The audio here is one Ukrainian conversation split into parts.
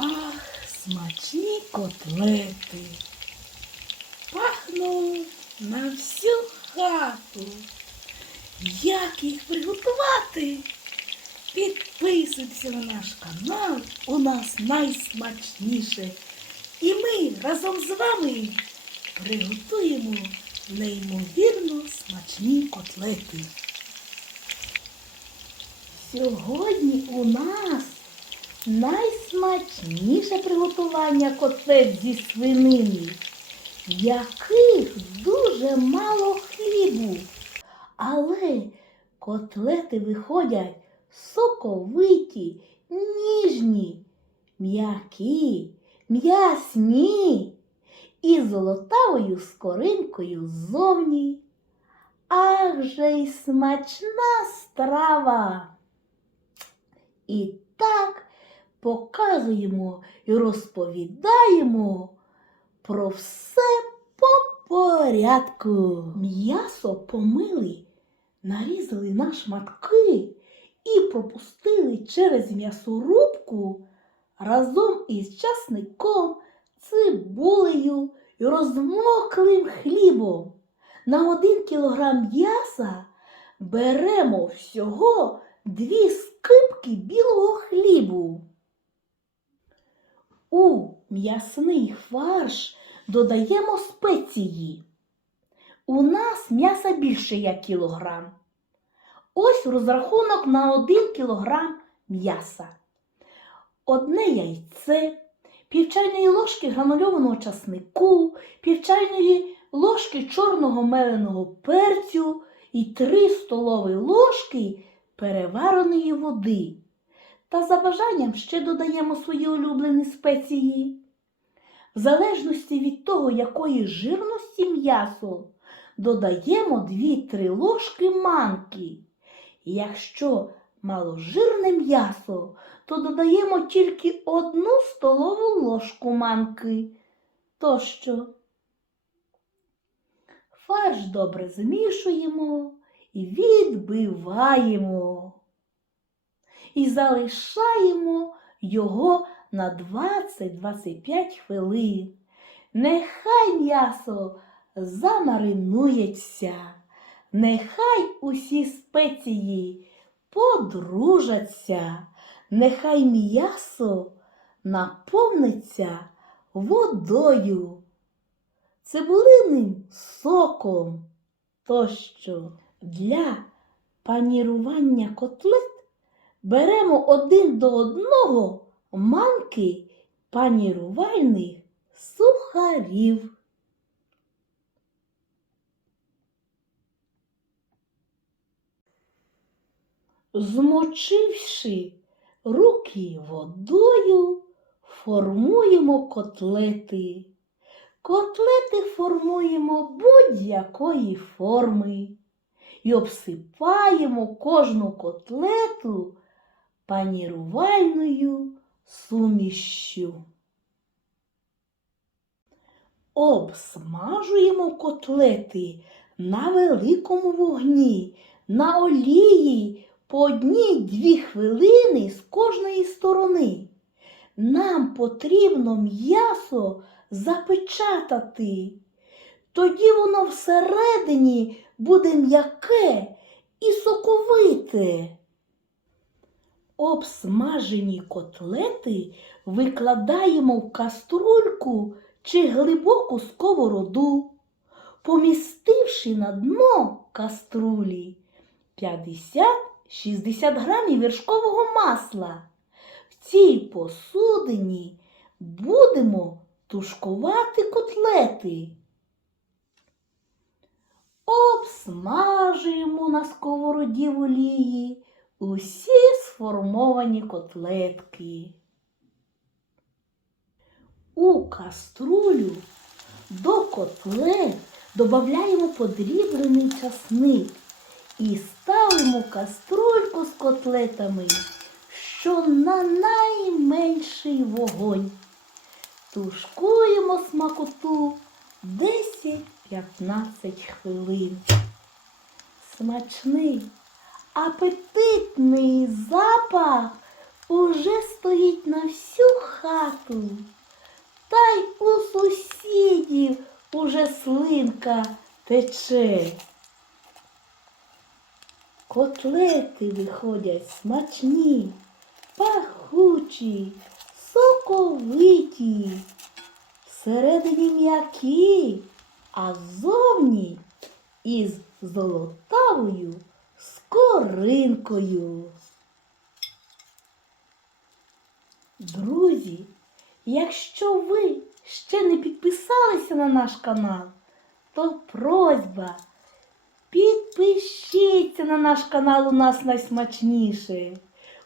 Ах, смачні котлети. Пахнуть на всю хату. Як їх приготувати? Підписуйтеся на наш канал, у нас найсмачніше. І ми разом з вами приготуємо неймовірно смачні котлети. Сьогодні у нас найсмачніше приготування котлет зі свинини, яких дуже мало хлібу. Але котлети виходять соковиті, ніжні, м'які, м'ясні і золотавою скоринкою ззовні. Ах же й смачна страва! І так показуємо і розповідаємо про все по порядку. М'ясо помили, нарізали на шматки і пропустили через м'ясорубку разом із часником, цибулею і розмоклим хлібом. На один кілограм м'яса беремо всього дві скипки білого хлібу. У м'ясний фарш додаємо спеції. У нас м'яса більше як кілограм. Ось розрахунок на 1 кілограм м'яса. Одне яйце, пів чайної ложки гранульованого часнику, пів чайної ложки чорного меленого перцю і 3 столові ложки перевареної води. Та за бажанням ще додаємо свої улюблені спеції. В залежності від того, якої жирності м'ясо, додаємо 2-3 ложки манки. Якщо маложирне м'ясо, то додаємо тільки одну столову ложку манки. Тощо. Фарш добре змішуємо і відбиваємо. І залишаємо його на 20-25 хвилин. Нехай м'ясо замаринується, нехай усі спеції подружаться, нехай м'ясо наповниться водою, цибулиним соком тощо. Для панірування котлет беремо один до одного манки панірувальних сухарів. Змочивши руки водою, формуємо котлети. Котлети формуємо будь-якої форми і обсипаємо кожну котлету панірувальною сумішшю. Обсмажуємо котлети на великому вогні, на олії по одній-дві хвилини з кожної сторони. Нам потрібно м'ясо запечатати. Тоді воно всередині буде м'яке і соковите. Обсмажені котлети викладаємо в каструльку чи глибоку сковороду, помістивши на дно каструлі 50-60 грамів вершкового масла. В цій посудині будемо тушкувати котлети. Обсмажуємо на сковороді в олії усі сформовані котлетки. У каструлю до котлет додаємо подріблений часник і ставимо каструльку з котлетами, що на найменший вогонь. Тушкуємо смакоту 10-15 хвилин. Смачний, апетитний запах уже стоїть на всю хату. Та й у сусідів уже слинка тече. Котлети виходять смачні, пахучі, соковиті, всередині м'які, а ззовні із золотавою скоринкою. Друзі, якщо ви ще не підписалися на наш канал, то просьба підпишіться на наш канал у нас найсмачніше.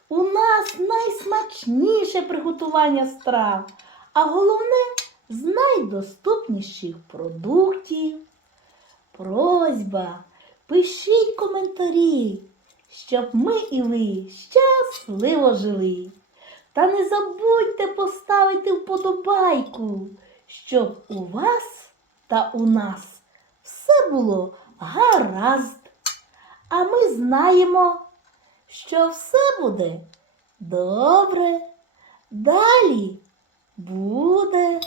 У нас найсмачніше приготування страв, а головне з найдоступніших продуктів. Просьба, пишіть коментарі, щоб ми і ви щасливо жили. Та не забудьте поставити вподобайку, щоб у вас та у нас все було гаразд. А ми знаємо, що все буде добре. Далі буде